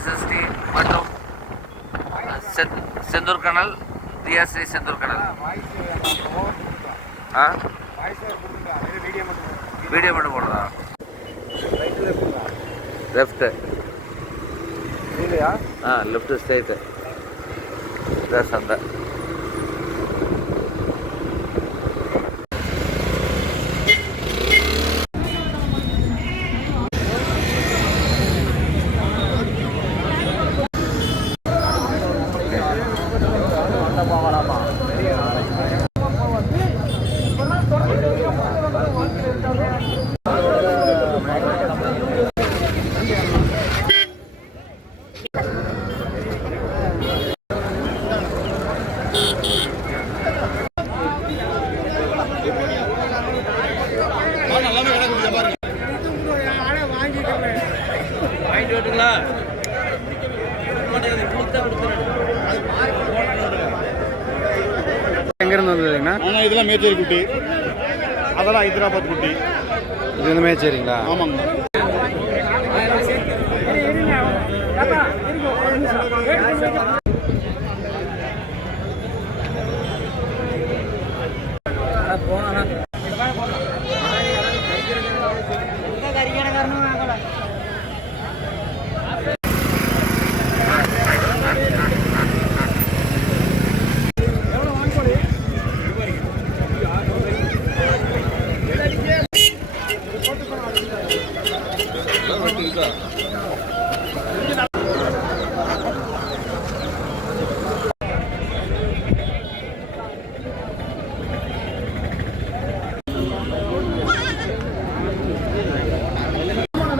SST மற்றும் செந்தூர் கனல் DSC Senthur கனல். Video மட்டும் போடுறதா? லெஃப்ட்டு லெஃப்ட்டு ஸ்ட்ரைட்டு சந்தை. எங்கேருந்து வந்ததுங்கண்ணா? இதெல்லாம் மேச்சேரி குட்டி, அதெல்லாம் ஹைதராபாத் குட்டி. இது வந்து மேச்சேரிங்களா? ஆமாங்க.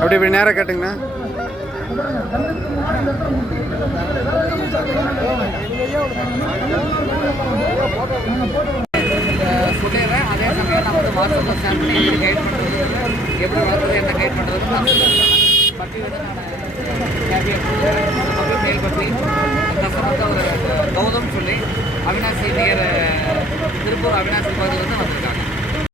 அப்படி இப்படி நேராக கேட்டுங்கண்ணா. சொல்லிடுறேன். அதே சமயம் நான் வந்து வாட்ஸ்அப்பில் ஷேர் பண்ணி எப்படி கைட் பண்ணுறது, எப்படி வளர்க்குறது, என்ன கைட் பண்ணுறதுன்னு நான் பற்றி வந்து நான் கேபியை மெயில் பண்ணி கஸ்டமருக்கு ஒரு கௌதம் சொல்லி அவினாசி நியர் திருப்பூர் அவினாசி பகுதியில் வந்து வந்திருக்கேன்.